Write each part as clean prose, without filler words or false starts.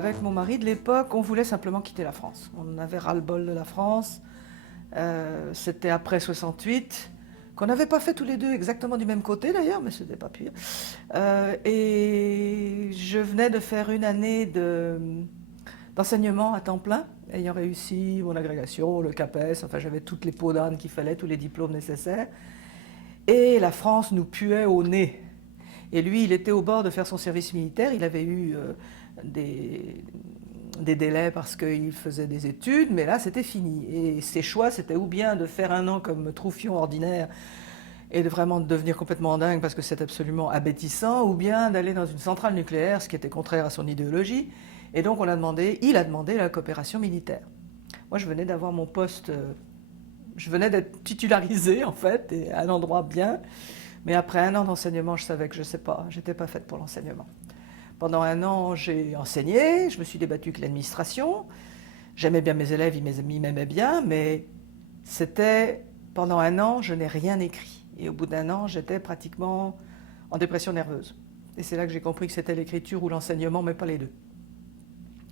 avec mon mari de l'époque, on voulait simplement quitter la France. On avait ras-le-bol de la France. C'était après 68, qu'on n'avait pas fait tous les deux exactement du même côté d'ailleurs, mais c'était pas pire. Et je venais de faire une année d'enseignement à temps plein, ayant réussi mon agrégation, le CAPES, enfin j'avais toutes les peaux d'âne qu'il fallait, tous les diplômes nécessaires. Et la France nous puait au nez. Et lui, il était au bord de faire son service militaire, il avait eu des, des délais parce qu'il faisait des études, mais là c'était fini. Et ses choix, c'était ou bien de faire un an comme troufion ordinaire et de vraiment devenir complètement dingue parce que c'est absolument abétissant, ou bien d'aller dans une centrale nucléaire, ce qui était contraire à son idéologie. Et donc il a demandé la coopération militaire. Moi je venais d'avoir mon poste, je venais d'être titularisée en fait, et à un endroit bien, mais après un an d'enseignement, je savais que je sais pas, j'étais pas faite pour l'enseignement. Pendant un an, j'ai enseigné, je me suis débattue avec l'administration, j'aimais bien mes élèves, ils m'aimaient bien, mais c'était, pendant un an, je n'ai rien écrit. Et au bout d'un an, j'étais pratiquement en dépression nerveuse. Et c'est là que j'ai compris que c'était l'écriture ou l'enseignement, mais pas les deux.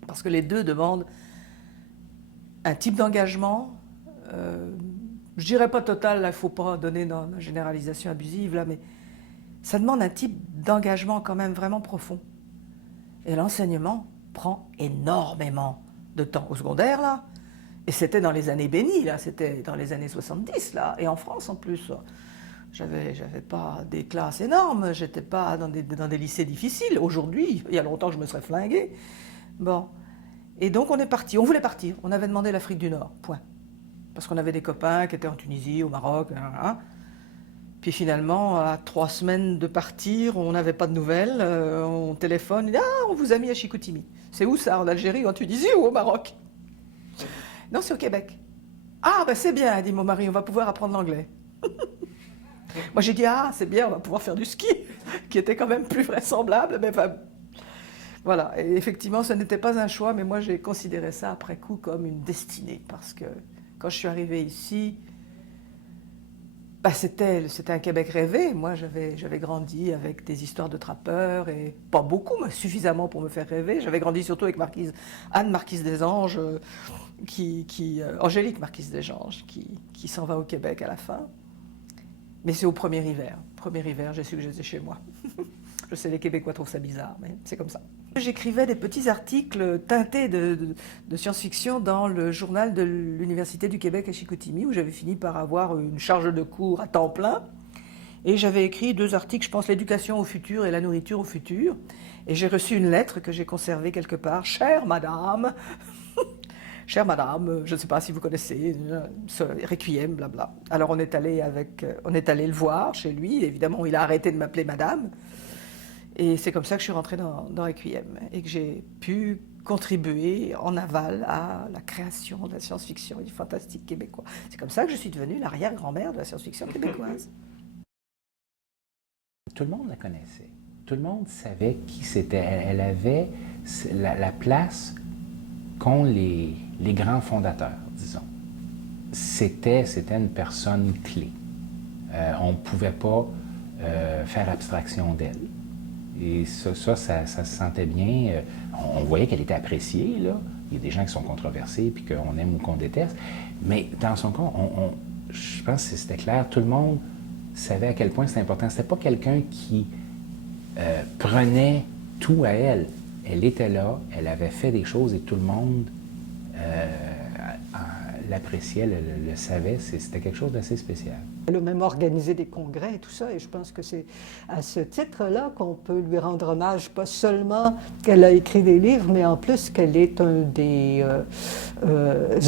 Parce que les deux demandent un type d'engagement, je dirais pas total, il ne faut pas donner dans la généralisation abusive, là, mais ça demande un type d'engagement quand même vraiment profond. Et l'enseignement prend énormément de temps au secondaire, là. Et c'était dans les années bénies, là, c'était dans les années 70, là, et en France en plus. J'avais pas des classes énormes, j'étais pas dans des lycées difficiles. Aujourd'hui, il y a longtemps que je me serais flinguée. Bon. Et donc on est parti, on voulait partir. On avait demandé l'Afrique du Nord, point. Parce qu'on avait des copains qui étaient en Tunisie, au Maroc, hein. Puis finalement, à 3 semaines de partir, on n'avait pas de nouvelles, on téléphone, on dit « Ah, on vous a mis à Chicoutimi ». C'est où ça, en Algérie, en Tunisie ou au Maroc? Non, c'est au Québec. Ah, ben c'est bien, dit mon mari, on va pouvoir apprendre l'anglais. Moi j'ai dit, ah, c'est bien, on va pouvoir faire du ski, qui était quand même plus vraisemblable, mais enfin, voilà. Et effectivement, ce n'était pas un choix, mais moi j'ai considéré ça après coup comme une destinée, parce que quand je suis arrivée ici, bah, c'était un Québec rêvé. Moi, j'avais grandi avec des histoires de trappeurs, et pas beaucoup, mais suffisamment pour me faire rêver. J'avais grandi surtout avec Anne Marquise des Anges, Angélique Marquise des Anges, qui s'en va au Québec à la fin. Mais c'est au premier hiver. Premier hiver, j'ai su que j'étais chez moi. Je sais, les Québécois trouvent ça bizarre, mais c'est comme ça. J'écrivais des petits articles teintés de science-fiction dans le journal de l'Université du Québec à Chicoutimi, où j'avais fini par avoir une charge de cours à temps plein. Et j'avais écrit 2 articles, je pense, l'éducation au futur et la nourriture au futur. Et j'ai reçu une lettre que j'ai conservée quelque part. Chère madame, chère madame, je ne sais pas si vous connaissez, ce Requiem, blabla. Alors on est allé le voir chez lui. Évidemment, il a arrêté de m'appeler madame. Et c'est comme ça que je suis rentrée dans Requiem et que j'ai pu contribuer en aval à la création de la science-fiction et du fantastique québécois. C'est comme ça que je suis devenue l'arrière-grand-mère de la science-fiction québécoise. Tout le monde la connaissait. Tout le monde savait qui c'était. Elle avait la place qu'ont les grands fondateurs, disons. C'était une personne clé. On ne pouvait pas faire abstraction d'elle. Et ça se sentait bien. On voyait qu'elle était appréciée, là. Il y a des gens qui sont controversés, puis qu'on aime ou qu'on déteste. Mais dans son cas, je pense que c'était clair, tout le monde savait à quel point c'était important. C'était pas quelqu'un qui prenait tout à elle. Elle était là, elle avait fait des choses et tout le monde l'appréciait, le savait. C'était quelque chose d'assez spécial. Elle a même organisé des congrès et tout ça, et je pense que c'est à ce titre-là qu'on peut lui rendre hommage, pas seulement qu'elle a écrit des livres, mais en plus qu'elle est un des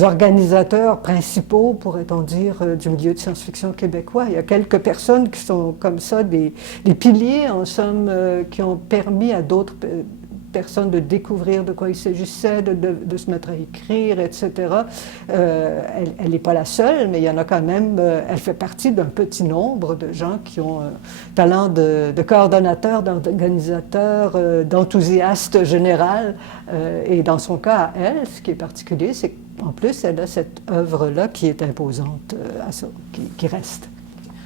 organisateurs principaux, pourrait-on dire, du milieu de science-fiction québécois. Il y a quelques personnes qui sont comme ça, des piliers, en somme, qui ont permis à d'autres personnes de découvrir de quoi il s'agissait, de se mettre à écrire, etc. Elle n'est pas la seule, mais il y en a quand même, elle fait partie d'un petit nombre de gens qui ont un talent de coordonnateur, d'organisateur, d'enthousiaste général. Et dans son cas, à elle, ce qui est particulier, c'est qu'en plus, elle a cette œuvre-là qui est imposante à ça, qui reste.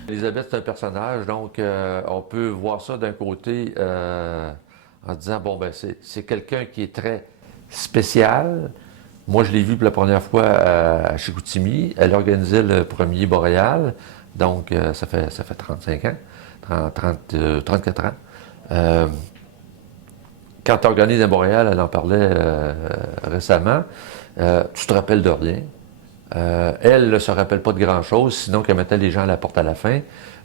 Elisabeth, c'est un personnage, donc on peut voir ça d'un côté en disant, bon, ben c'est quelqu'un qui est très spécial. Moi, je l'ai vue pour la première fois à Chicoutimi. Elle organisait le premier Boréal, donc ça fait 35 ans, 34 ans. Quand tu organises un Boréal, elle en parlait récemment, tu te rappelles de rien. Elle ne se rappelle pas de grand-chose, sinon qu'elle mettait les gens à la porte à la fin.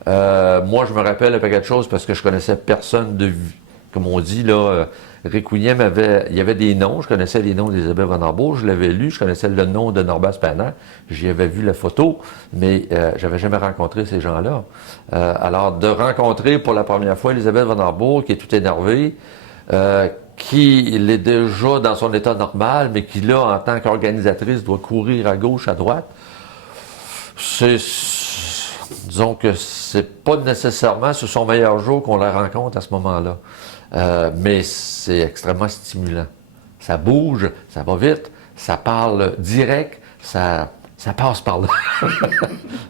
Moi, je me rappelle un paquet de choses parce que je connaissais personne de vue. Comme on dit, là, Requiem il y avait des noms. Je connaissais les noms d'Isabelle Van Arbour, je l'avais lu. Je connaissais le nom de Norbert Spanner. J'y avais vu la photo, mais j'avais jamais rencontré ces gens-là. Alors, de rencontrer pour la première fois Elisabeth Van Arbour, qui est tout énervée, qui est déjà dans son état normal, mais qui, là, en tant qu'organisatrice, doit courir à gauche, à droite, disons que c'est pas nécessairement sur son meilleur jour qu'on la rencontre à ce moment-là. Mais c'est extrêmement stimulant. Ça bouge, ça va vite, ça parle direct, ça passe par là.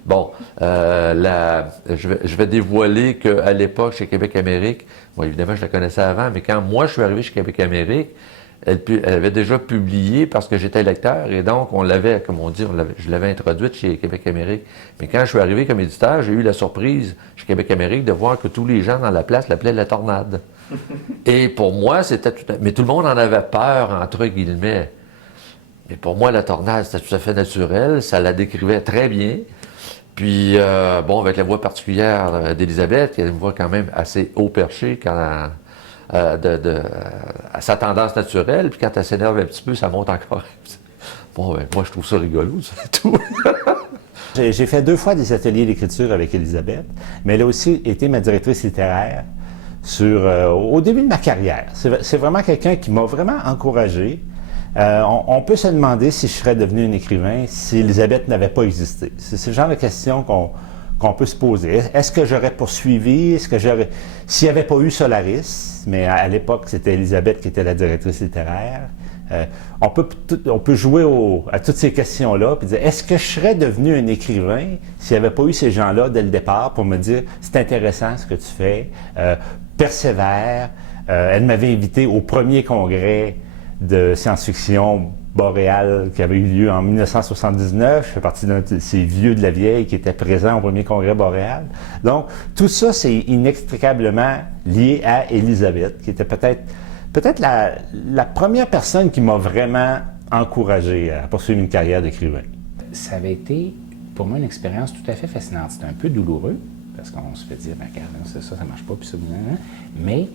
Bon, je vais dévoiler qu'à l'époque, chez Québec Amérique, moi évidemment je la connaissais avant, mais quand moi je suis arrivé chez Québec Amérique, elle avait déjà publié parce que j'étais lecteur et donc on l'avait, comme on dit, je l'avais introduite chez Québec Amérique. Mais quand je suis arrivé comme éditeur, j'ai eu la surprise chez Québec Amérique de voir que tous les gens dans la place l'appelaient La Tornade. Et pour moi, c'était mais tout le monde en avait peur, entre guillemets. Mais pour moi, La Tornade, c'était tout à fait naturel, ça la décrivait très bien. Puis, bon, avec la voix particulière d'Élisabeth, qui a une voix quand même assez haut perchée à sa tendance naturelle, puis quand elle s'énerve un petit peu, ça monte encore. Bon, ben, moi, je trouve ça rigolo, c'est tout. J'ai fait 2 fois des ateliers d'écriture avec Élisabeth, mais elle a aussi été ma directrice littéraire au début de ma carrière. C'est vraiment quelqu'un qui m'a vraiment encouragé. On peut se demander si je serais devenu un écrivain si Élisabeth n'avait pas existé. C'est le genre de question qu'on peut se poser. Est-ce que j'aurais poursuivi? S'il n'y avait pas eu Solaris, mais à l'époque, c'était Élisabeth qui était la directrice littéraire, on peut jouer à toutes ces questions-là et dire, est-ce que je serais devenu un écrivain s'il n'y avait pas eu ces gens-là dès le départ pour me dire, c'est intéressant ce que tu fais, persévère. Elle m'avait invité au premier congrès de science-fiction Boréal qui avait eu lieu en 1979. Je fais partie d'un de ces vieux de la vieille qui étaient présents au premier congrès Boréal. Donc, tout ça, c'est inextricablement lié à Élisabeth, qui était peut-être la première personne qui m'a vraiment encouragé à poursuivre une carrière d'écrivain. Ça avait été, pour moi, une expérience tout à fait fascinante. C'était un peu douloureux, parce qu'on se fait dire, ben, regarde, c'est ça marche pas, puis ça, mais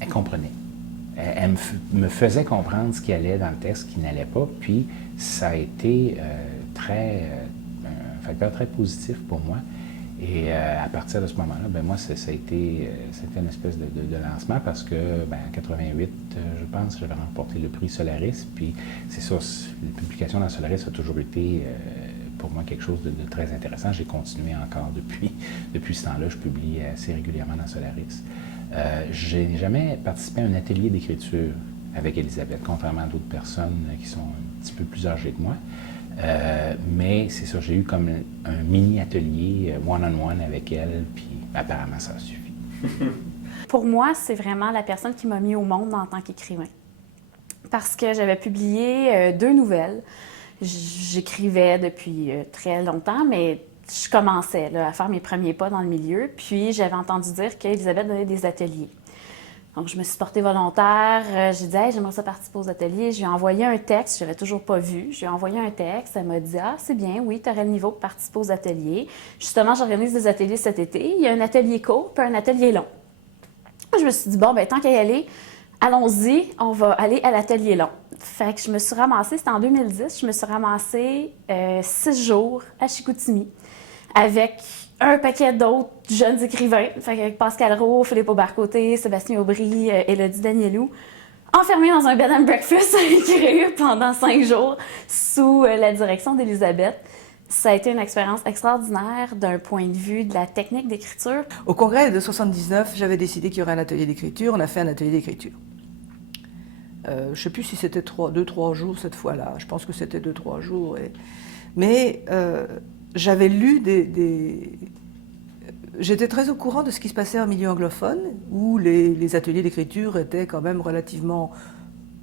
elle comprenait. Elle me faisait comprendre ce qui allait dans le texte, ce qui n'allait pas, puis ça a été un facteur très positif pour moi. Et à partir de ce moment-là, ben moi, c'était une espèce de lancement parce que, en 88, je pense, j'avais remporté le prix Solaris, puis c'est ça, la publication dans Solaris a toujours été, pour moi, quelque chose de très intéressant. J'ai continué encore depuis ce temps-là, je publie assez régulièrement dans Solaris. Je n'ai jamais participé à un atelier d'écriture avec Élisabeth, contrairement à d'autres personnes qui sont un petit peu plus âgées que moi. Mais c'est ça, j'ai eu comme un mini-atelier one-on-one avec elle, puis apparemment ça a suffi. Pour moi, c'est vraiment la personne qui m'a mis au monde en tant qu'écrivain. Parce que j'avais publié 2 nouvelles. J'écrivais depuis très longtemps, mais je commençais là, à faire mes premiers pas dans le milieu. Puis j'avais entendu dire qu'Élisabeth donnait des ateliers. Donc, je me suis portée volontaire. J'ai dit, hey, j'aimerais ça participer aux ateliers. Je lui ai envoyé un texte, je ne l'avais toujours pas vu. Je lui ai envoyé un texte. Elle m'a dit, ah, c'est bien, oui, tu aurais le niveau pour participer aux ateliers. Justement, j'organise des ateliers cet été. Il y a un atelier court puis un atelier long. Je me suis dit, bon, tant qu'à y aller, allons-y, on va aller à l'atelier long. Fait que je me suis ramassée, c'était en 2010, je me suis ramassée 6 jours à Chicoutimi avec un paquet d'autres jeunes écrivains, avec Pascal Roux, Philippe Aubert-Côté, Sébastien Aubry, Élodie Danielou, enfermés dans un bed and breakfast à écrire pendant 5 jours sous la direction d'Élisabeth. Ça a été une expérience extraordinaire d'un point de vue de la technique d'écriture. Au congrès de 79, j'avais décidé qu'il y aurait un atelier d'écriture. On a fait un atelier d'écriture. Je ne sais plus si c'était 2-3 jours cette fois-là. Je pense que c'était 2-3 jours. Mais j'avais lu J'étais très au courant de ce qui se passait en milieu anglophone, où les ateliers d'écriture étaient quand même relativement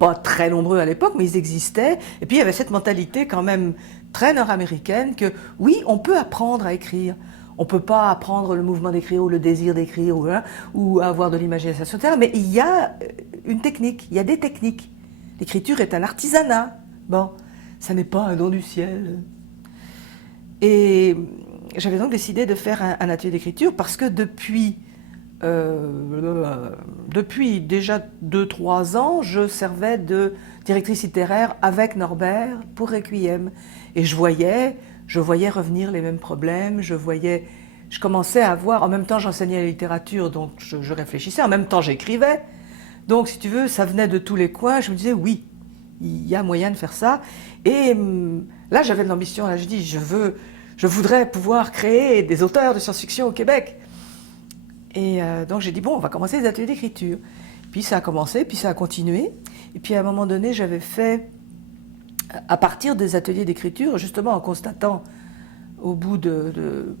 pas très nombreux à l'époque, mais ils existaient. Et puis il y avait cette mentalité quand même très nord-américaine que oui, on peut apprendre à écrire. On ne peut pas apprendre le mouvement d'écrire ou le désir d'écrire ou avoir de l'imagination, etc. Mais il y a une technique, il y a des techniques. L'écriture est un artisanat. Bon, ça n'est pas un don du ciel. Et j'avais donc décidé de faire un atelier d'écriture parce que depuis déjà 2-3 ans, je servais de directrice littéraire avec Norbert pour Requiem. Et je voyais revenir les mêmes problèmes, je commençais à voir, en même temps j'enseignais la littérature, donc je réfléchissais, en même temps j'écrivais. Donc si tu veux, ça venait de tous les coins, je me disais oui, il y a moyen de faire ça. Et là j'avais de l'ambition, là je dis je voudrais pouvoir créer des auteurs de science-fiction au Québec. Et donc j'ai dit bon, on va commencer les ateliers d'écriture. Puis ça a commencé, puis ça a continué. Et puis à un moment donné, j'avais fait, à partir des ateliers d'écriture, justement en constatant au bout de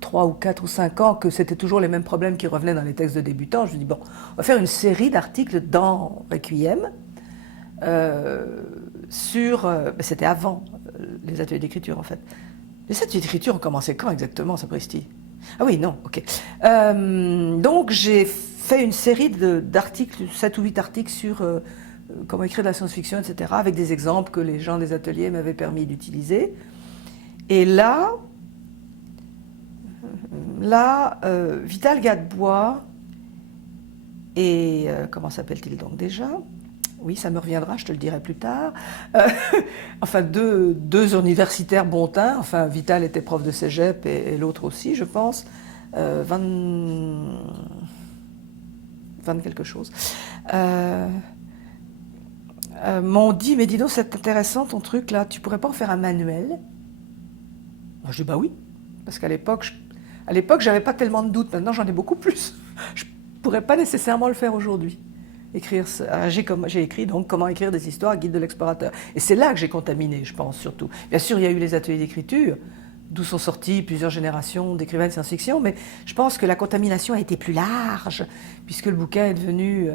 3 ou 4 ou 5 ans que c'était toujours les mêmes problèmes qui revenaient dans les textes de débutants, je me dis bon, on va faire une série d'articles dans Requiem c'était avant les ateliers d'écriture en fait. Les ateliers d'écriture ont commencé quand exactement, sapristi? Ah oui, non, ok. Donc j'ai fait une série d'articles, 7 ou 8 articles sur comment écrire de la science-fiction, etc., avec des exemples que les gens des ateliers m'avaient permis d'utiliser. Et là, Vital Gadebois et comment s'appelle-t-il donc déjà? Oui, ça me reviendra, je te le dirai plus tard. Enfin, deux universitaires bontins. Enfin, Vital était prof de cégep et l'autre aussi, je pense. 20 quelque chose. M'ont dit, mais dis donc, c'est intéressant ton truc là, tu pourrais pas en faire un manuel? Moi, je dis, bah oui, parce qu'à l'époque, j'avais pas tellement de doutes, maintenant j'en ai beaucoup plus. Je pourrais pas nécessairement le faire aujourd'hui. J'ai écrit donc Comment écrire des histoires, guide de l'explorateur. Et c'est là que j'ai contaminé, je pense, surtout. Bien sûr, il y a eu les ateliers d'écriture, d'où sont sorties plusieurs générations d'écrivains de science-fiction, mais je pense que la contamination a été plus large, puisque le bouquin est devenu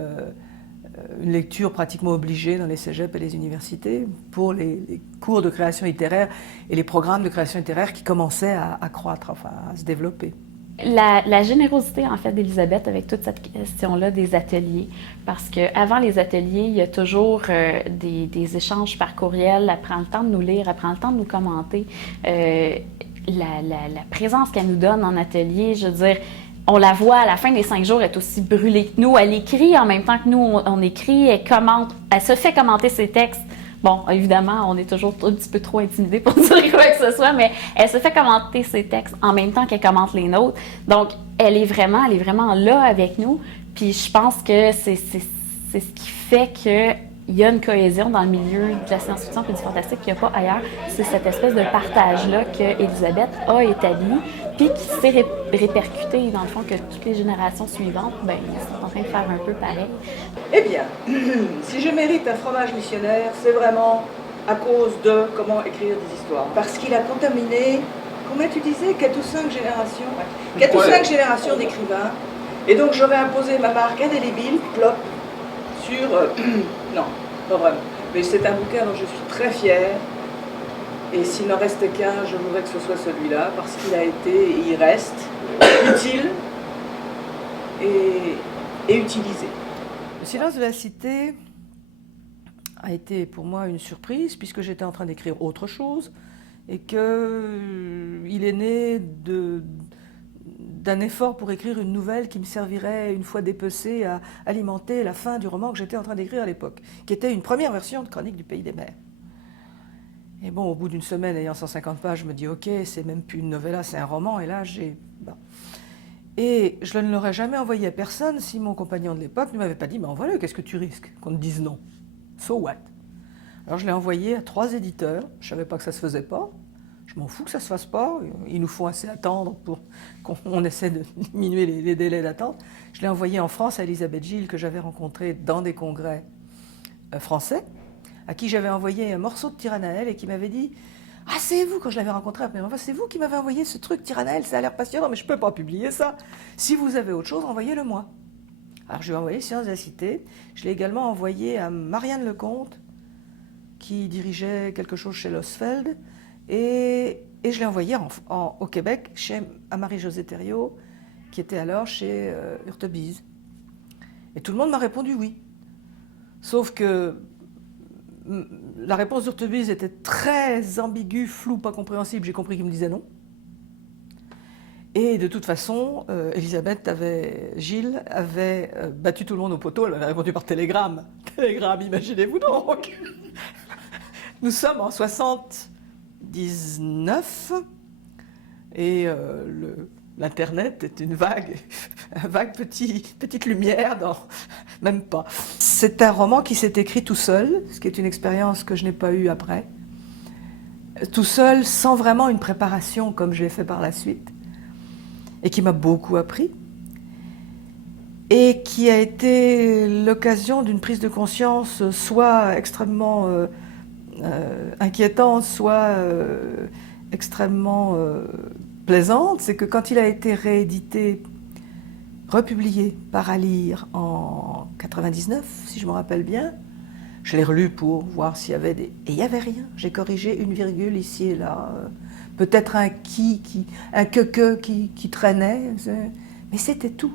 une lecture pratiquement obligée dans les cégeps et les universités pour les cours de création littéraire et les programmes de création littéraire qui commençaient à croître, enfin à se développer. La générosité, en fait, d'Elisabeth avec toute cette question-là des ateliers, parce qu'avant les ateliers, il y a toujours des échanges par courriel, elle prend le temps de nous lire, elle prend le temps de nous commenter. La présence qu'elle nous donne en atelier, je veux dire, on la voit à la fin des 5 jours, elle est aussi brûlée que nous, elle écrit en même temps que nous, on écrit, elle commente, elle se fait commenter ses textes. Bon, évidemment, on est toujours un petit peu trop intimidés pour dire quoi que ce soit, mais elle se fait commenter ses textes en même temps qu'elle commente les nôtres. Donc, elle est vraiment là avec nous. Puis je pense que c'est ce qui fait qu'il y a une cohésion dans le milieu de la science-fiction et du fantastique qu'il n'y a pas ailleurs. C'est cette espèce de partage-là qu'Elisabeth a établi, puis qui s'est répercuté, dans le fond, que toutes les générations suivantes, ben, sont en train de faire un peu pareil. Eh bien, si je mérite un fromage missionnaire, c'est vraiment à cause de comment écrire des histoires. Parce qu'il a contaminé, combien tu disais, 4 ou 5 générations 4 ou 5 générations d'écrivains. Et donc j'aurais imposé ma marque indélébile, plop, sur... non, pas vraiment. Mais c'est un bouquin dont je suis très fière. Et s'il n'en restait qu'un, je voudrais que ce soit celui-là, parce qu'il a été et il reste utile et utilisé. Le silence de la cité a été pour moi une surprise, puisque j'étais en train d'écrire autre chose, et qu'il est né d'un effort pour écrire une nouvelle qui me servirait, une fois dépecée, à alimenter la fin du roman que j'étais en train d'écrire à l'époque, qui était une première version de Chronique du Pays des Mers. Et bon, au bout d'une semaine, ayant 150 pages, je me dis, ok, c'est même plus une novella, c'est un roman, et là, Bon. Et je ne l'aurais jamais envoyé à personne si mon compagnon de l'époque ne m'avait pas dit, ben envoie-le, qu'est-ce que tu risques qu'on te dise non? So what? Alors je l'ai envoyé à 3 éditeurs, je ne savais pas que ça se faisait pas, je m'en fous que ça se fasse pas, il nous faut assez attendre pour qu'on essaie de diminuer les délais d'attente. Je l'ai envoyé en France à Elisabeth Gilles, que j'avais rencontrée dans des congrès français, à qui j'avais envoyé un morceau de Tyrannael et qui m'avait dit « Ah, c'est vous, quand je l'avais rencontré, c'est vous qui m'avez envoyé ce truc Tyrannael, ça a l'air passionnant, mais je ne peux pas publier ça. Si vous avez autre chose, envoyez-le moi. » Alors je lui ai envoyé Sciences de la Cité. Je l'ai également envoyé à Marianne Lecomte, qui dirigeait quelque chose chez Losfeld. Et je l'ai envoyé au Québec à Marie-Josée Thériault, qui était alors chez Hurtebise. Et tout le monde m'a répondu oui. Sauf que la réponse d'Hurtebise était très ambiguë, floue, pas compréhensible. J'ai compris qu'il me disait non. Et de toute façon, Gilles avait battu tout le monde au poteau. Elle avait répondu par télégramme. Télégramme, imaginez-vous donc. Nous sommes en 79 et l'Internet est une vague petite lumière, même pas. C'est un roman qui s'est écrit tout seul, ce qui est une expérience que je n'ai pas eue après. Tout seul, sans vraiment une préparation comme je l'ai fait par la suite, et qui m'a beaucoup appris, et qui a été l'occasion d'une prise de conscience soit extrêmement inquiétante, soit extrêmement plaisante. C'est que quand il a été réédité, republié par Alire en 99, si je me rappelle bien, je l'ai relu pour voir s'il y avait des... Et il n'y avait rien. J'ai corrigé une virgule ici et là. Peut-être un que qui traînait. Mais c'était tout.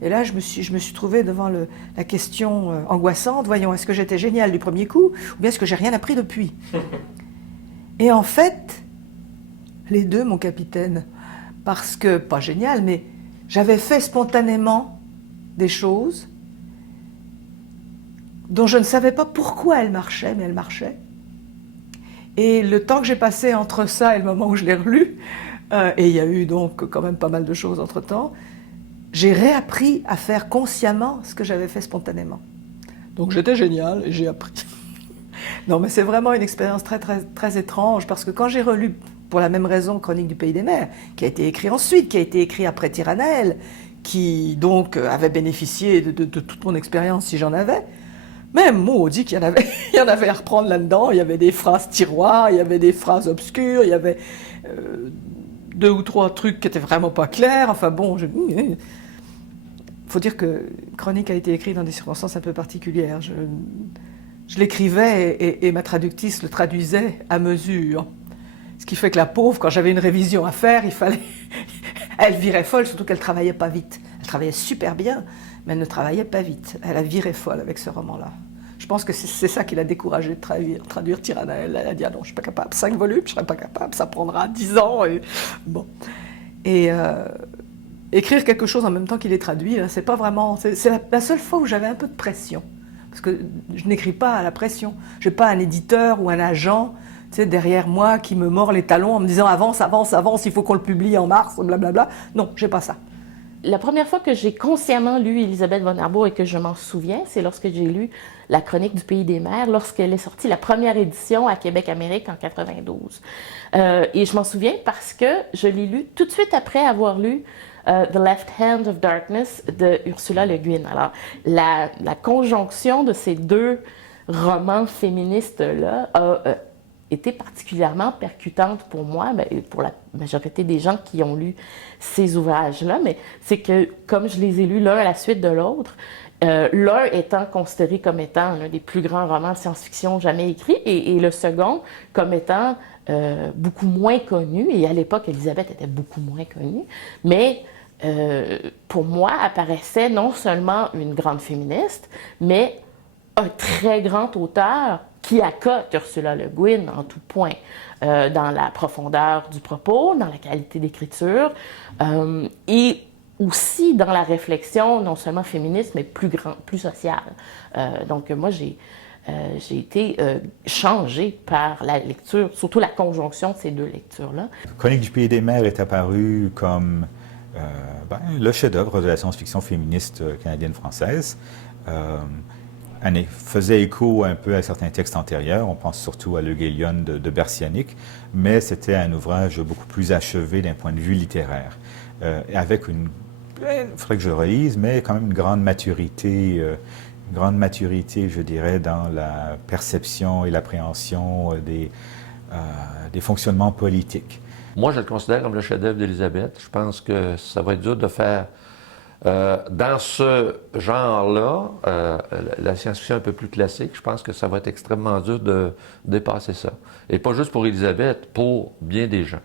Et là, je me suis trouvée devant la question angoissante. Voyons, est-ce que j'étais géniale du premier coup ou bien est-ce que j'ai rien appris depuis? Et en fait, les deux, mon capitaine. Parce que, pas génial, mais j'avais fait spontanément des choses dont je ne savais pas pourquoi elles marchaient, mais elles marchaient. Et le temps que j'ai passé entre ça et le moment où je l'ai relu, et il y a eu donc quand même pas mal de choses entre-temps, j'ai réappris à faire consciemment ce que j'avais fait spontanément. Donc j'étais géniale et j'ai appris. Non, mais c'est vraiment une expérience très, très, très étrange, parce que quand j'ai relu, pour la même raison, Chronique du Pays des Mers, qui a été écrit ensuite, qui a été écrit après Tyrannel, qui donc avait bénéficié de toute mon expérience si j'en avais, mais maudit qu'il y en avait, il y en avait à reprendre là-dedans. Il y avait des phrases tiroirs, il y avait des phrases obscures, il y avait 2 ou 3 trucs qui étaient vraiment pas clairs. Enfin bon, faut dire que Chronique a été écrite dans des circonstances un peu particulières. Je l'écrivais et ma traductrice le traduisait à mesure. Ce qui fait que la pauvre, quand j'avais une révision à faire, elle virait folle, surtout qu'elle travaillait pas vite. Elle travaillait super bien, mais elle ne travaillait pas vite. Elle a viré folle avec ce roman-là. Je pense que c'est ça qui l'a découragée de traduire Tyrannel. Elle a dit « Ah non, je ne suis pas capable. 5 volumes, je ne serai pas capable. Ça prendra 10 ans. » Bon. Et écrire quelque chose en même temps qu'il est traduit, c'est pas vraiment... C'est la seule fois où j'avais un peu de pression. Parce que je n'écris pas à la pression. Je n'ai pas un éditeur ou un agent derrière moi qui me mord les talons en me disant « Avance, avance, avance, il faut qu'on le publie en mars, blablabla. » Non, j'ai pas ça. La première fois que j'ai consciemment lu Élisabeth von Arbour et que je m'en souviens, c'est lorsque j'ai lu La Chronique du Pays des Mers, lorsqu'elle est sortie, la première édition à Québec-Amérique en 92. Et je m'en souviens parce que je l'ai lu tout de suite après avoir lu The Left Hand of Darkness de Ursula Le Guin. Alors, la conjonction de ces deux romans féministes-là a été particulièrement percutante pour moi, pour la majorité des gens qui ont lu ces ouvrages-là, mais c'est que, comme je les ai lus l'un à la suite de l'autre, l'un étant considéré comme étant l'un des plus grands romans de science-fiction jamais écrits, et le second comme étant beaucoup moins connu, et à l'époque, Élisabeth était beaucoup moins connue, mais pour moi, apparaissait non seulement une grande féministe, mais un très grand auteur qui accote Ursula Le Guin en tout point, dans la profondeur du propos, dans la qualité d'écriture, et aussi dans la réflexion non seulement féministe, mais plus sociale. Donc moi, j'ai été changée par la lecture, surtout la conjonction de ces deux lectures-là. Chronique du Pays des Mers est apparu comme le chef-d'œuvre de la science-fiction féministe canadienne-française. Elle faisait écho un peu à certains textes antérieurs, on pense surtout à Le Guélion de Bersianic, mais c'était un ouvrage beaucoup plus achevé d'un point de vue littéraire, avec il faudrait que je le relise, mais quand même une grande maturité, je dirais, dans la perception et l'appréhension des fonctionnements politiques. Moi, je le considère comme le chef-d'œuvre d'Élisabeth. Je pense que ça va être dur de faire Dans ce genre-là, la science-fiction un peu plus classique, je pense que ça va être extrêmement dur de dépasser ça. Et pas juste pour Élisabeth, pour bien des gens.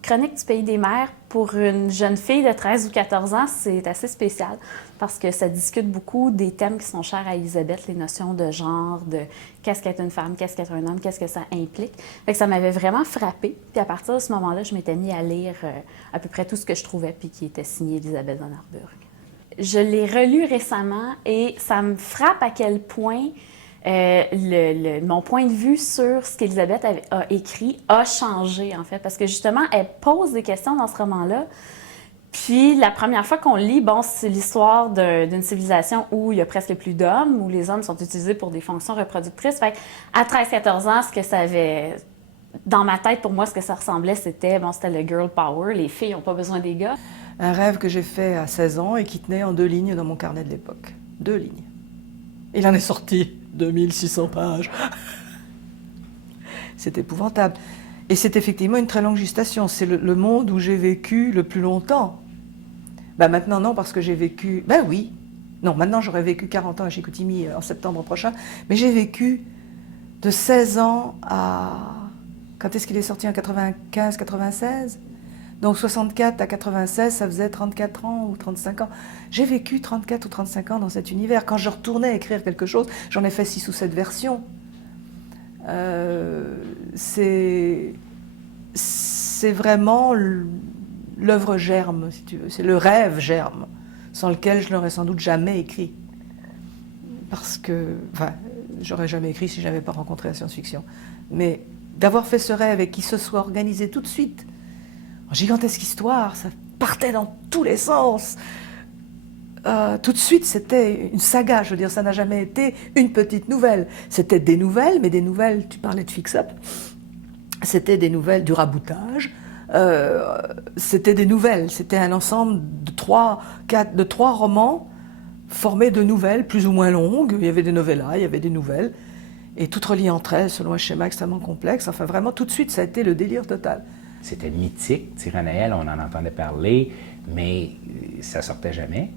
Chronique du pays des mers, pour une jeune fille de 13 ou 14 ans, c'est assez spécial parce que ça discute beaucoup des thèmes qui sont chers à Élisabeth, les notions de genre, de qu'est-ce qu'être une femme, qu'est-ce qu'être un homme, qu'est-ce que ça implique. Fait que ça m'avait vraiment frappée. Puis à partir de ce moment-là, je m'étais mis à lire à peu près tout ce que je trouvais puis qui était signé Élisabeth von Harburg. Je l'ai relu récemment et ça me frappe à quel point mon point de vue sur ce qu'Élisabeth a écrit a changé, en fait, parce que justement, elle pose des questions dans ce roman-là. Puis la première fois qu'on lit, bon, c'est l'histoire d'une civilisation où il y a presque plus d'hommes, où les hommes sont utilisés pour des fonctions reproductrices. Fait à 13-14 ans, ce que ça avait... Dans ma tête, pour moi, ce que ça ressemblait, c'était le girl power. Les filles n'ont pas besoin des gars. Un rêve que j'ai fait à 16 ans et qui tenait en 2 lignes dans mon carnet de l'époque. 2 lignes. Il en est sorti 2600 pages. C'est épouvantable. Et c'est effectivement une très longue gestation. C'est le monde où j'ai vécu le plus longtemps. Maintenant, non, parce que j'ai vécu... oui. Non, maintenant, j'aurais vécu 40 ans à Chicoutimi en septembre prochain. Mais j'ai vécu de 16 ans à... Quand est-ce qu'il est sorti? En 95, 96? Donc 64 à 96, ça faisait 34 ans ou 35 ans. J'ai vécu 34 ou 35 ans dans cet univers. Quand je retournais écrire quelque chose, j'en ai fait 6 ou 7 versions. C'est vraiment l'œuvre germe, si tu veux. C'est le rêve germe, sans lequel je n'aurais sans doute jamais écrit. Parce que, j'aurais jamais écrit si je n'avais pas rencontré la science-fiction. Mais d'avoir fait ce rêve et qu'il se soit organisé tout de suite, en gigantesque histoire, ça partait dans tous les sens. Tout de suite, c'était une saga. Je veux dire, ça n'a jamais été une petite nouvelle. C'était des nouvelles, mais des nouvelles, tu parlais de fix-up, c'était des nouvelles du raboutage, c'était des nouvelles, c'était un ensemble de 3 romans formés de nouvelles plus ou moins longues. Il y avait des novellas, il y avait des nouvelles, et toutes reliées entre elles selon un schéma extrêmement complexe. Enfin, vraiment, tout de suite, ça a été le délire total. C'était mythique, Tyrannaël, on en entendait parler, mais ça sortait jamais.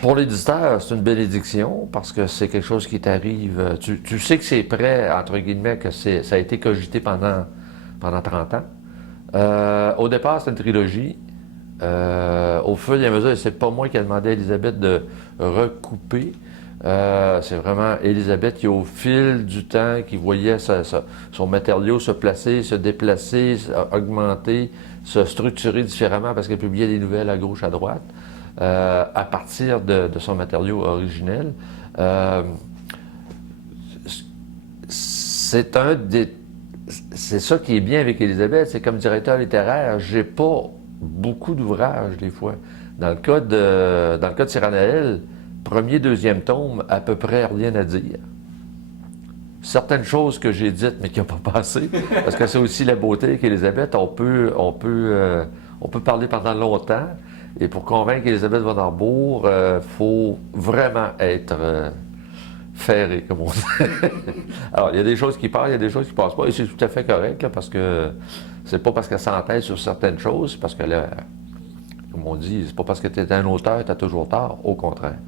Pour l'éditeur, c'est une bénédiction parce que c'est quelque chose qui t'arrive. Tu sais que c'est prêt, entre guillemets, que ça a été cogité pendant 30 ans. Au départ, c'était une trilogie. Au fur et à mesure, c'est pas moi qui ai demandé à Élisabeth de recouper. C'est vraiment Élisabeth qui, au fil du temps, qui voyait son matériau se placer, se déplacer, augmenter, se structurer différemment parce qu'elle publiait des nouvelles à gauche, à droite. À partir de son matériau originel. C'est ça qui est bien avec Élisabeth, c'est comme directeur littéraire, j'ai pas beaucoup d'ouvrages des fois. Dans le cas de Tyrannaël, premier, deuxième tome, à peu près rien à dire. Certaines choses que j'ai dites, mais qui n'ont pas passé, parce que c'est aussi la beauté avec Élisabeth, on peut parler pendant longtemps. Et pour convaincre Élisabeth von Harburg, il faut vraiment être ferré, comme on dit. Alors, il y a des choses qui passent, il y a des choses qui ne passent pas, et c'est tout à fait correct, là, parce que c'est pas parce qu'elle s'entête sur certaines choses, parce que, là, comme on dit, c'est pas parce que tu es un auteur, tu as toujours tort, au contraire.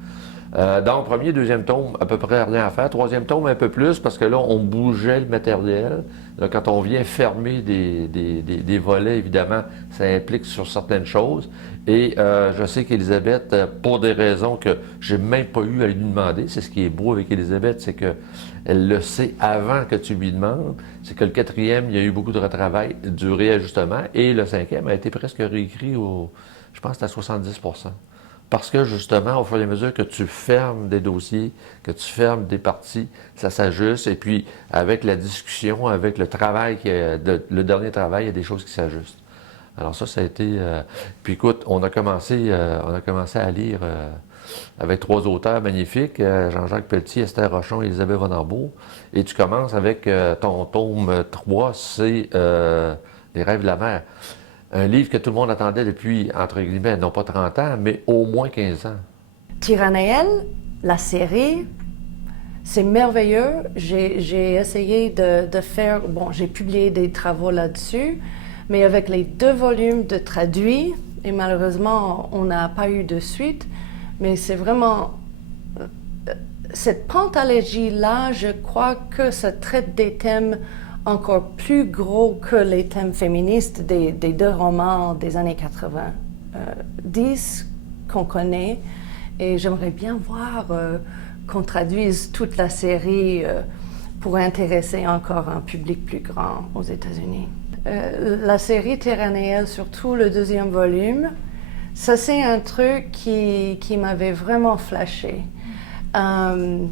Donc, premier, deuxième tome, à peu près rien à faire. Troisième tome, un peu plus, parce que là, on bougeait le matériel. Là, quand on vient fermer des volets, évidemment, ça implique sur certaines choses. Et je sais qu'Élisabeth, pour des raisons que j'ai même pas eu à lui demander, c'est ce qui est beau avec Élisabeth, c'est qu'elle le sait avant que tu lui demandes. C'est que le 4e, il y a eu beaucoup de retravail, du réajustement, et le 5e a été presque réécrit je pense, à 70%. Parce que, justement, au fur et à mesure que tu fermes des dossiers, que tu fermes des parties, ça s'ajuste. Et puis, avec la discussion, avec le travail, le dernier travail, il y a des choses qui s'ajustent. Alors ça a été... Puis écoute, on a commencé à lire avec 3 auteurs magnifiques, Jean-Jacques Pelletier, Esther Rochon et Élisabeth von Harburg. Et tu commences avec ton tome 3, c'est Les rêves de la mer. Un livre que tout le monde attendait depuis, entre guillemets, non pas 30 ans, mais au moins 15 ans. Tyrannaël, la série, c'est merveilleux. J'ai essayé de faire... Bon, j'ai publié des travaux là-dessus, mais avec les 2 volumes de traduits, et malheureusement, on n'a pas eu de suite. Mais c'est vraiment... Cette pentalogie-là, je crois que ça traite des thèmes encore plus gros que les thèmes féministes des deux romans des années 90 qu'on connaît. Et j'aimerais bien voir qu'on traduise toute la série pour intéresser encore un public plus grand aux États-Unis. La série Terre Néel, surtout le deuxième volume, ça c'est un truc qui m'avait vraiment flashé. Il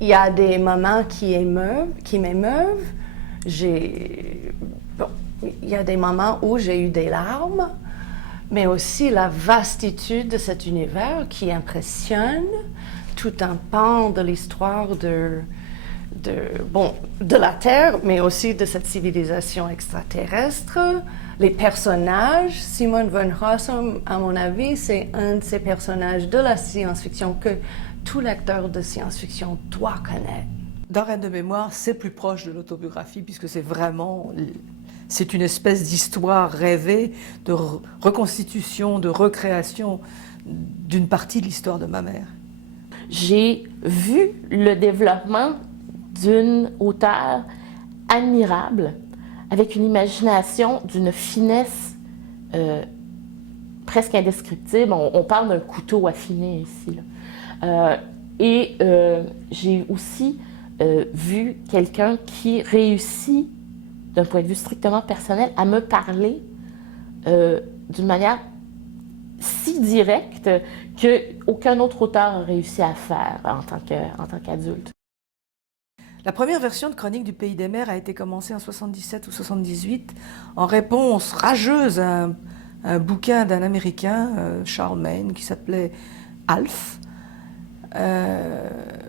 y a des moments qui m'émeuvent. Bon, il y a des moments où j'ai eu des larmes, mais aussi la vastitude de cet univers qui impressionne, tout un pan de l'histoire de la Terre, mais aussi de cette civilisation extraterrestre. Les personnages, Simon von Rossum, à mon avis, c'est un de ces personnages de la science-fiction que tout lecteur de science-fiction doit connaître. Dans Reine de mémoire, c'est plus proche de l'autobiographie puisque c'est une espèce d'histoire rêvée, de reconstitution, de recréation d'une partie de l'histoire de ma mère. J'ai vu le développement d'une auteure admirable, avec une imagination d'une finesse presque indescriptible. On parle d'un couteau affiné ici, là. J'ai aussi vu quelqu'un qui réussit, d'un point de vue strictement personnel, à me parler d'une manière si directe qu'aucun autre auteur a réussi à faire en tant qu'adulte. La première version de Chronique du Pays des Mers a été commencée en 77 ou 78 en réponse rageuse à un bouquin d'un Américain, Charles Mayne, qui s'appelait Alf,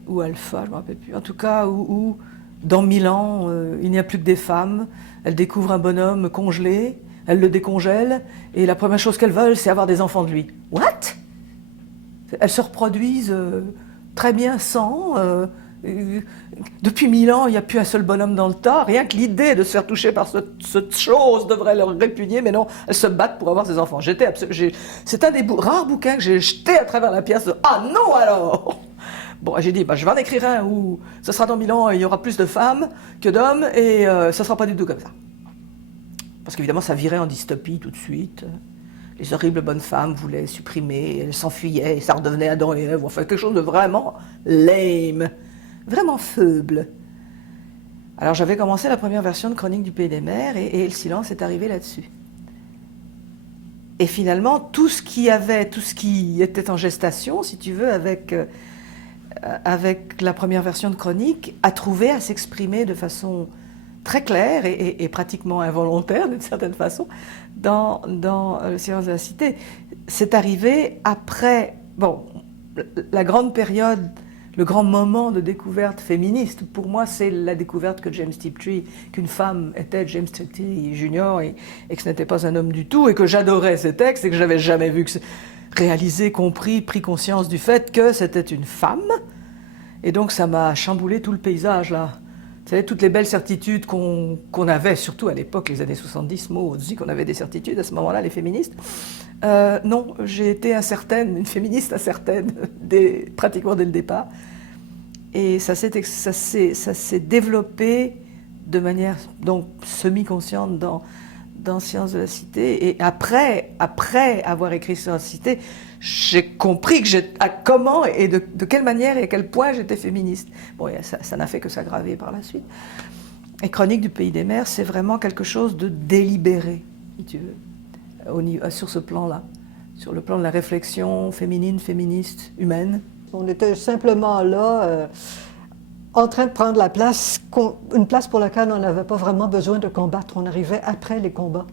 ou Alpha, je ne me rappelle plus. En tout cas, où dans 1000 ans, il n'y a plus que des femmes. Elles découvrent un bonhomme congelé, elles le décongèlent, et la première chose qu'elles veulent, c'est avoir des enfants de lui. What? Elles se reproduisent très bien sans... depuis 1000 ans, il n'y a plus un seul bonhomme dans le tas. Rien que l'idée de se faire toucher par cette chose devrait leur répugner, mais non, elles se battent pour avoir des enfants. C'est un des rares bouquins que j'ai jeté à travers la pièce. Ah non alors! Bon, j'ai dit, je vais en écrire un où ce sera dans 1000 ans, il y aura plus de femmes que d'hommes, et ça ne sera pas du tout comme ça. Parce qu'évidemment, ça virait en dystopie tout de suite. Les horribles bonnes femmes voulaient supprimer, elles s'enfuyaient, et ça redevenait Adam et Ève, enfin quelque chose de vraiment lame. Vraiment faible. Alors j'avais commencé la première version de Chronique du Pays des Mers et le silence est arrivé là-dessus. Et finalement, tout ce qui était en gestation, si tu veux, avec la première version de Chronique, a trouvé à s'exprimer de façon très claire et pratiquement involontaire, d'une certaine façon, dans Le silence de la cité. C'est arrivé après, la grande période. Le grand moment de découverte féministe, pour moi, c'est la découverte que James Tiptree, qu'une femme était James Tiptree Jr. et que ce n'était pas un homme du tout, et que j'adorais ces textes, et que je n'avais jamais vu réalisé, compris, pris conscience du fait que c'était une femme. Et donc ça m'a chamboulé tout le paysage, là. Vous savez, toutes les belles certitudes qu'on avait, surtout à l'époque, les années 70, on dit qu'on avait des certitudes à ce moment-là, les féministes. Non, j'ai été incertaine, une féministe incertaine, pratiquement dès le départ. Et ça s'est développé de manière donc semi-consciente dans Sciences de la Cité. Et après avoir écrit Sciences de la Cité, j'ai compris comment et de quelle manière et à quel point j'étais féministe. Bon, ça n'a fait que s'aggraver par la suite. Et Chronique du Pays des Mers, c'est vraiment quelque chose de délibéré, si tu veux, sur ce plan-là, sur le plan de la réflexion féminine, féministe, humaine. On était simplement là, en train de prendre la place, une place pour laquelle on n'avait pas vraiment besoin de combattre. On arrivait après les combats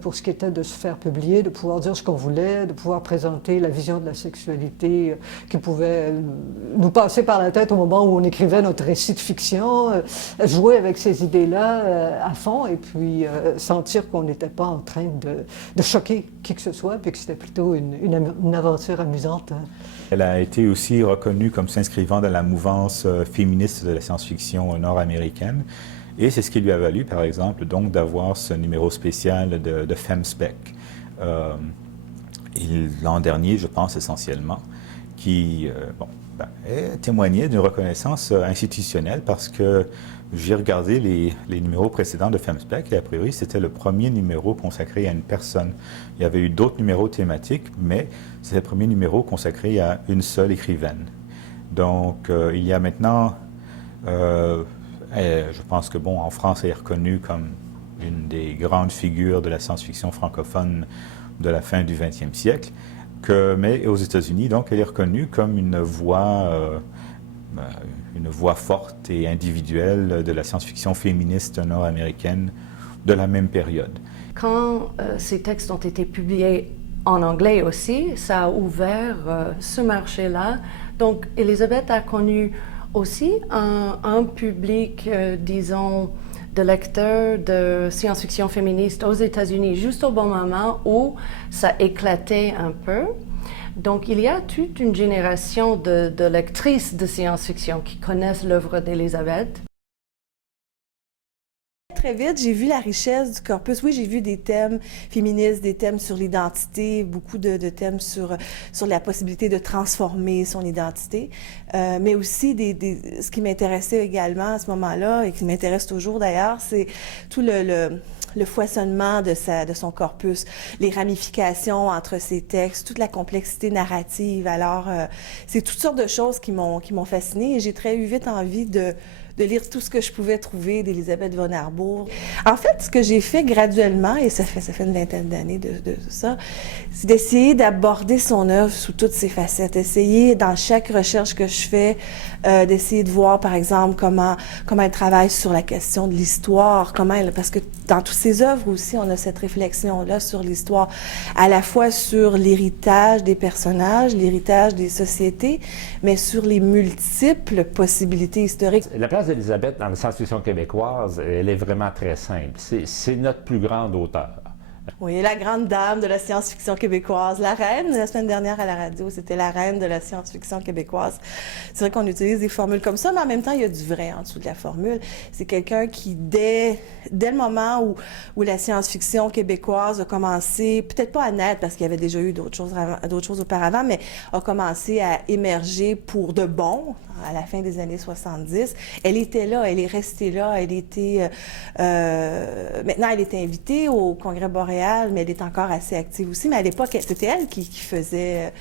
pour ce qui était de se faire publier, de pouvoir dire ce qu'on voulait, de pouvoir présenter la vision de la sexualité qui pouvait nous passer par la tête au moment où on écrivait notre récit de fiction, jouer avec ces idées-là à fond et puis sentir qu'on n'était pas en train de choquer qui que ce soit, puis que c'était plutôt une aventure amusante. Elle a été aussi reconnue comme s'inscrivant dans la mouvance féministe de la science-fiction nord-américaine. Et c'est ce qui lui a valu, par exemple, donc d'avoir ce numéro spécial de FemSpec. l'an dernier, je pense essentiellement, qui témoignait d'une reconnaissance institutionnelle parce que j'ai regardé les numéros précédents de FemSpec et a priori, c'était le premier numéro consacré à une personne. Il y avait eu d'autres numéros thématiques, mais c'est le premier numéro consacré à une seule écrivaine. Donc, il y a maintenant, je pense que, en France, elle est reconnue comme une des grandes figures de la science-fiction francophone de la fin du 20e siècle, mais aux États-Unis, donc, elle est reconnue comme une voix forte et individuelle de la science-fiction féministe nord-américaine de la même période. Quand ces textes ont été publiés en anglais aussi, ça a ouvert ce marché-là. Donc, Elisabeth a connu aussi un public, disons, de lecteurs de science-fiction féministe aux États-Unis, juste au bon moment où ça éclatait un peu. Donc, il y a toute une génération de lectrices de science-fiction qui connaissent l'œuvre d'Elisabeth. Très vite, j'ai vu la richesse du corpus. Oui, j'ai vu des thèmes féministes, des thèmes sur l'identité, beaucoup de thèmes sur la possibilité de transformer son identité, mais aussi ce qui m'intéressait également à ce moment-là, et qui m'intéresse toujours d'ailleurs, c'est tout le foisonnement de son corpus, les ramifications entre ses textes, toute la complexité narrative. Alors, c'est toutes sortes de choses qui m'ont fascinée et j'ai très eu vite envie de lire tout ce que je pouvais trouver d'Elisabeth von Arbour. En fait, ce que j'ai fait graduellement, et ça fait une vingtaine d'années de ça, c'est d'essayer d'aborder son œuvre sous toutes ses facettes, essayer dans chaque recherche que je fais, d'essayer de voir, par exemple, comment elle travaille sur la question de l'histoire, parce que dans toutes ses œuvres aussi, on a cette réflexion-là sur l'histoire, à la fois sur l'héritage des personnages, l'héritage des sociétés, mais sur les multiples possibilités historiques. La place d'Elisabeth dans la science-fiction québécoise, elle est vraiment très simple. C'est notre plus grande auteure. Oui, la grande dame de la science-fiction québécoise, la reine. La semaine dernière à la radio, c'était la reine de la science-fiction québécoise. C'est vrai qu'on utilise des formules comme ça, mais en même temps, il y a du vrai en dessous de la formule. C'est quelqu'un qui, dès le moment où la science-fiction québécoise a commencé, peut-être pas à naître, parce qu'il y avait déjà eu d'autres choses auparavant, mais a commencé à émerger pour de bon, à la fin des années 70. Elle était là, elle est restée là, maintenant elle est invitée au Congrès boréal, mais elle est encore assez active aussi. Mais à l'époque, c'était elle qui faisait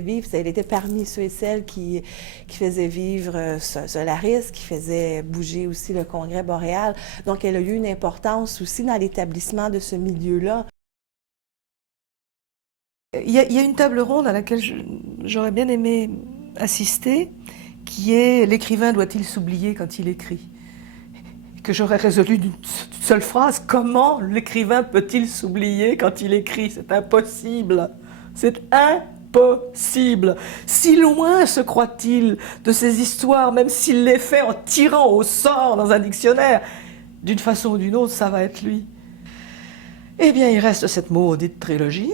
vivre, elle était parmi ceux et celles qui faisaient vivre Solaris, qui faisait bouger aussi le Congrès boréal. Donc elle a eu une importance aussi dans l'établissement de ce milieu-là. Il y a une table ronde à laquelle j'aurais bien aimé assister, qui est « L'écrivain doit-il s'oublier quand il écrit ?» que j'aurais résolu d'une seule phrase. Comment l'écrivain peut-il s'oublier quand il écrit? C'est impossible. C'est impossible. Si loin se croit-il de ces histoires, même s'il les fait en tirant au sort dans un dictionnaire, d'une façon ou d'une autre, ça va être lui. Eh bien, il reste cette maudite trilogie.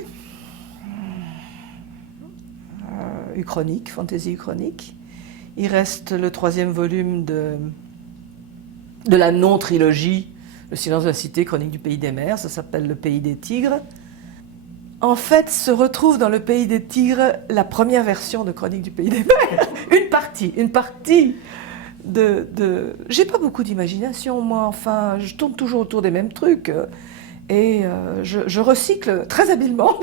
Uchronique, fantaisie uchronique. Il reste le 3e volume de la non-trilogie, Le silence de la cité, chronique du pays des mers, ça s'appelle Le pays des tigres. En fait, se retrouve dans Le pays des tigres la première version de Chronique du pays des mers. Une partie de... J'ai pas beaucoup d'imagination, moi, enfin, je tourne toujours autour des mêmes trucs. Et je recycle très habilement